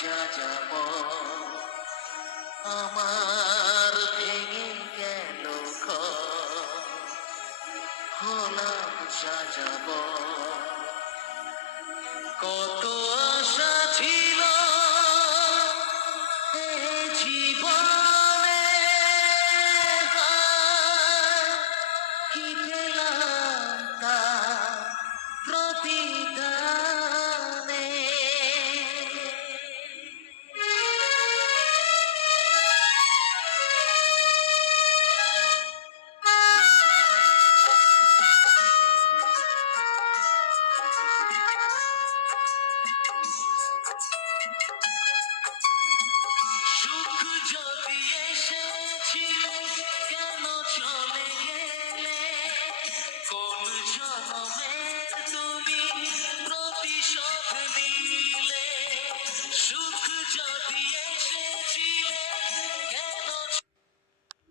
সাজাব আমার ভেঙে গেল ঘর, হলাম সাজাব। কত আশা ছিল এ জীবনে, কি পেলাম